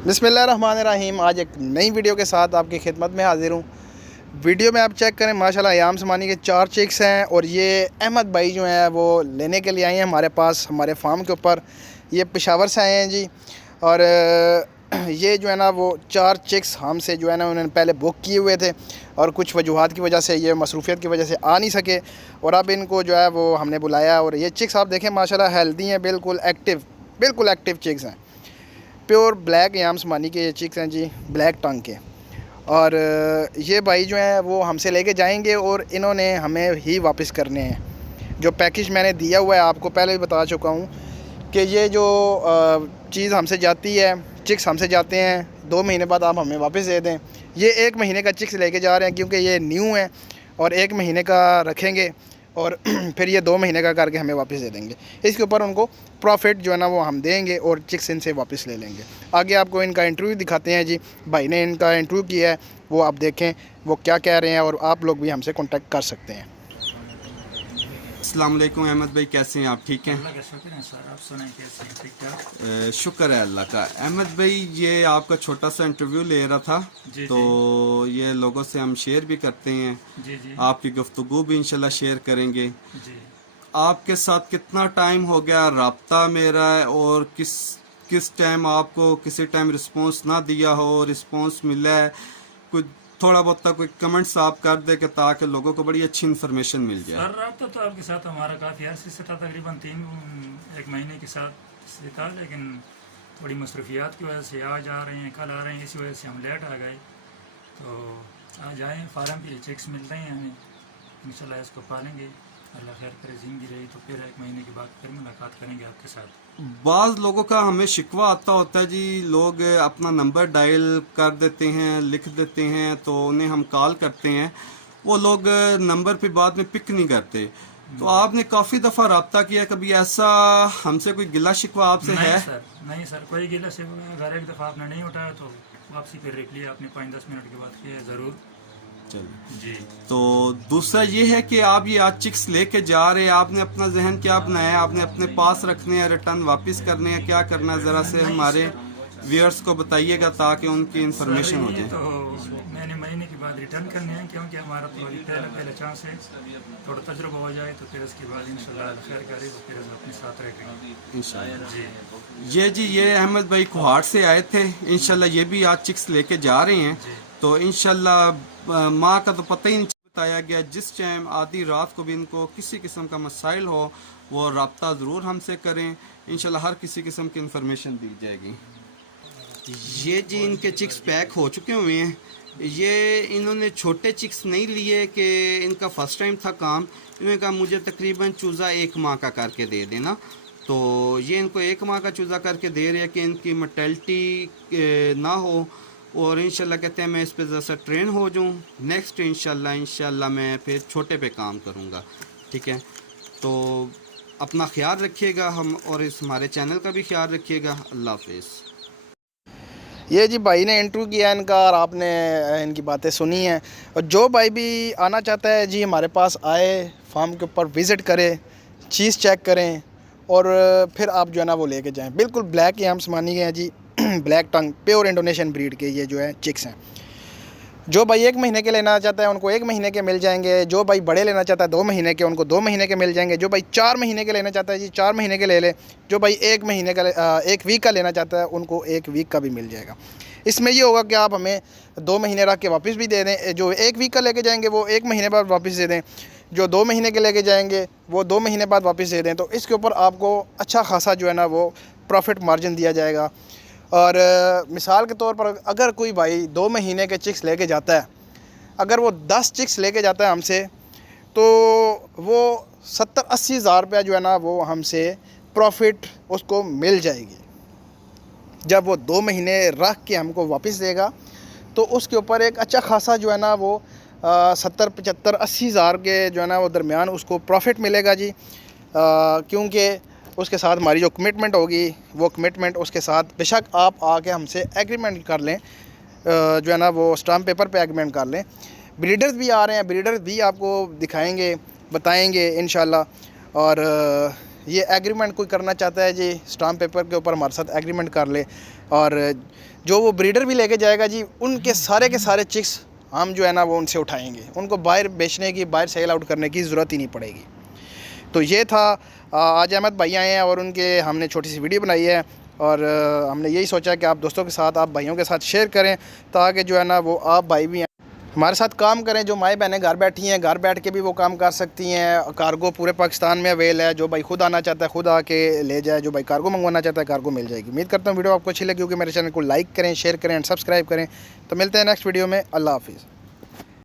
बिस्मिल्लाहिर्रहमानिर्रहीम। आज एक नई वीडियो के साथ आपकी खिदमत में हाज़िर हूँ। वीडियो में आप चेक करें, माशाल्लाह याम समानी के 4 चिक्स हैं और ये अहमद भाई जो हैं वो लेने के लिए आए हैं हमारे पास, हमारे फार्म के ऊपर। ये पेशावर से आए हैं जी। और ये जो है ना वो 4 चिक्स हमसे जो है ना उन्होंने पहले बुक किए हुए थे और कुछ वजूहात की वजह से, ये मसरूफियत की वजह से आ नहीं सके और अब इनको जो है वो हमने बुलाया। और ये चिक्स आप देखें माशाल्लाह हेल्दी हैं, बिल्कुल एक्टिव चिक्स हैं। प्योर ब्लैक याम समानी के ये चिक्स हैं जी, ब्लैक टंग के। और ये भाई जो हैं वो हमसे लेके जाएंगे और इन्होंने हमें ही वापस करने हैं। जो पैकेज मैंने दिया हुआ है आपको पहले भी बता चुका हूँ कि ये जो चीज़ हमसे जाती है, चिक्स हमसे जाते हैं, 2 महीने बाद आप हमें वापस दे दें। ये 1 महीने का चिक्स लेके जा रहे हैं क्योंकि ये न्यू है और 1 महीने का रखेंगे और फिर ये 2 महीने का करके हमें वापस दे देंगे। इसके ऊपर उनको प्रॉफिट जो है ना वो हम देंगे और चिक्स इनसे वापस ले लेंगे। आगे आपको इनका इंटरव्यू दिखाते हैं जी। भाई ने इनका इंटरव्यू किया है, वो आप देखें वो क्या कह रहे हैं और आप लोग भी हमसे कांटेक्ट कर सकते हैं। अस्सलाम वालेकुम अहमद भाई, कैसे हैं आप? ठीक हैं? अल्लाह का शुक्र है सर, आप सुनाएं कैसे हैं? ठीक ठाक। शुक्र है अल्लाह का। अहमद भाई, ये आपका छोटा सा इंटरव्यू ले रहा था जी, तो ये लोगों से हम शेयर भी करते हैं। जी जी आपकी गुफ्तगू भी इंशाल्लाह शेयर करेंगे। जी। आपके साथ कितना टाइम हो गया रब्ता मेरा, और किस टाइम आपको किसी टाइम रिस्पांस ना दिया हो, रिस्पांस मिला है? कुछ थोड़ा बहुत कोई कमेंट्स आप कर दे कि ताकि लोगों को बड़ी अच्छी इन्फॉर्मेशन मिल जाए। सर रब्ता तो आपके साथ हमारा काफ़ी अर्से से था, तकरीबन 1 महीने के साथ से था, लेकिन थोड़ी मसरूफियात की वजह से आज आ रहे हैं, कल आ रहे हैं, इसी वजह से हम लेट आ गए। तो आज आए, फार्म के चेक्स मिल रहे हैं हमें, इंशाल्लाह इसको पालेंगे। अल्लाह खैर करे, जिंदगी रही तो फिर 1 महीने के बाद फिर मुलाकात करेंगे आपके साथ। बाज़ लोगों का हमें शिकवा आता होता है जी, लोग अपना नंबर डायल कर देते हैं, लिख देते हैं, तो उन्हें हम कॉल करते हैं, वो लोग नंबर पे बाद में पिक नहीं करते। तो आपने काफ़ी दफ़ा रब्ता किया, कभी ऐसा हमसे कोई गिला शिकवा आपसे है? नहीं सर, कोई गिला से अगर एक दफ़ा आपने नहीं उठाया तो वापसी फिर रिप्लाई आपने 5-10 मिनट के बाद किया है ज़रूर। चलिए जी। तो दूसरा ये है कि आप ये आज चिक्स लेके जा रहे हैं, आपने अपना जहन क्या बनाया है? आपने अपने पास रखने हैं, रिटर्न वापस करने हैं, क्या करना है? ज़रा से हमारे व्यूअर्स को बताइएगा ताकि उनकी इन्फॉर्मेशन हो जाए। तो मैंने महीने के बाद रिटर्न करने हैं, क्योंकि हमारा तो अभी पहला चांस है, थोड़ा तजुर्बा हो जाए तो फिर उसके बाद इंशाल्लाह खैर करे तो फिर अपने साथ रखेंगे इंशाल्लाह। जी। ये अहमद भाई कुहाड़ से आए थे, इंशाल्लाह ये भी आज चिक्स लेके जा रहे हैं। तो इंशाल्लाह माँ का तो पता ही नहीं बताया गया, जिस टाइम आधी रात को भी इनको किसी किस्म का मसाइल हो वो रब्ता ज़रूर हमसे करें, इंशाल्लाह हर किसी किस्म की इन्फॉर्मेशन दी जाएगी। ये जी इनके चिक्स पैक हो चुके हुए हैं। ये इन्होंने छोटे चिक्स नहीं लिए कि इनका फ़र्स्ट टाइम था काम। इन्होंने कहा मुझे तकरीबन चूज़ा 1 माह का करके दे देना, तो ये इनको 1 माह का चूज़ा करके दे रहे हैं कि इनकी मोर्टेलिटी ना हो, और इंशाल्लाह कहते हैं मैं इस पे ज़रा ट्रेन हो जाऊँ। नेक्स्ट इंशाल्लाह मैं फिर छोटे पे काम करूँगा। ठीक है, तो अपना ख्याल रखिएगा हम, और इस हमारे चैनल का भी ख्याल रखिएगा। अल्लाह हाफिज़। ये जी भाई ने इंटरव्यू किया इनका और आपने इनकी बातें सुनी हैं। और जो भाई भी आना चाहता है जी हमारे पास आए, फार्म के ऊपर विज़िट करें, चीज़ चेक करें और फिर आप जो है ना वो लेके जाएं। बिल्कुल ब्लैक याम समानी के हैं जी, ब्लैक टंग प्योर इंडोनेशियन ब्रीड के ये जो है चिक्स हैं। जो भाई 1 महीने के लेना चाहता है उनको 1 महीने के मिल जाएंगे। जो भाई बड़े लेना चाहता है 2 महीने के, उनको 2 महीने के मिल जाएंगे। जो भाई 4 महीने के लेना चाहता है जी 4 महीने के ले ले। जो भाई 1 महीने का 1 वीक का लेना चाहता है उनको 1 वीक का भी मिल जाएगा। इसमें ये होगा कि आप हमें 2 महीने रख के वापस भी दे दें। जो 1 वीक का लेके जाएंगे वो 1 महीने बाद वापस दे दें। जो 2 महीने के लेके जाएंगे वो 2 महीने बाद वापस दे दें। तो इसके ऊपर आपको अच्छा खासा जो है ना वो प्रॉफिट मार्जिन दिया जाएगा। और मिसाल के तौर पर अगर कोई भाई 2 महीने के चिक्स लेके जाता है, अगर वो 10 चिक्स लेके जाता है हमसे, तो वो 70-80 हज़ार रुपया जो है ना वो हमसे प्रॉफिट उसको मिल जाएगी। जब वो 2 महीने रख के हमको वापस देगा तो उसके ऊपर एक अच्छा खासा जो है ना वो 70-75-80 हज़ार के जो है ना वो दरमियान उसको प्रॉफिट मिलेगा जी। क्योंकि उसके साथ हमारी जो कमिटमेंट होगी वो कमिटमेंट उसके साथ बेशक आप आके हमसे एग्रीमेंट कर लें, जो है ना वो स्टाम्प पेपर पे एग्रीमेंट कर लें। ब्रीडर्स भी आ रहे हैं, ब्रीडर्स भी आपको दिखाएंगे, बताएंगे इंशाल्लाह। और ये एग्रीमेंट कोई करना चाहता है जी स्टाम्प पेपर के ऊपर हमारे साथ एग्रीमेंट कर ले। और जो वो ब्रीडर भी लेके जाएगा जी, उनके सारे के सारे चिक्स हम जो है ना वो उनसे उठाएंगे, उनको बाहर बेचने की, बाहर सेल आउट करने की ज़रूरत ही नहीं पड़ेगी। तो ये था, आज अहमद भाई आए हैं और उनके हमने छोटी सी वीडियो बनाई है और हमने यही सोचा कि आप दोस्तों के साथ, आप भाइयों के साथ शेयर करें, ताकि जो है ना वो आप भाई भी हमारे साथ काम करें। जो माएँ बहनें घर बैठी हैं, घर बैठ के भी वो काम कर सकती हैं। कार्गो पूरे पाकिस्तान में अवेल है, जो भाई खुद आना चाहता है खुद आके ले जाए, जो भाई कार्गो मंगवाना चाहता है कार्गो मिल जाएगी। उम्मीद करता हूँ वीडियो आपको अच्छी लगी होगी। मेरे चैनल को लाइक करें, शेयर करें एंड सब्सक्राइब करें। तो मिलते हैं नेक्स्ट वीडियो में। अल्लाह हाफिज़।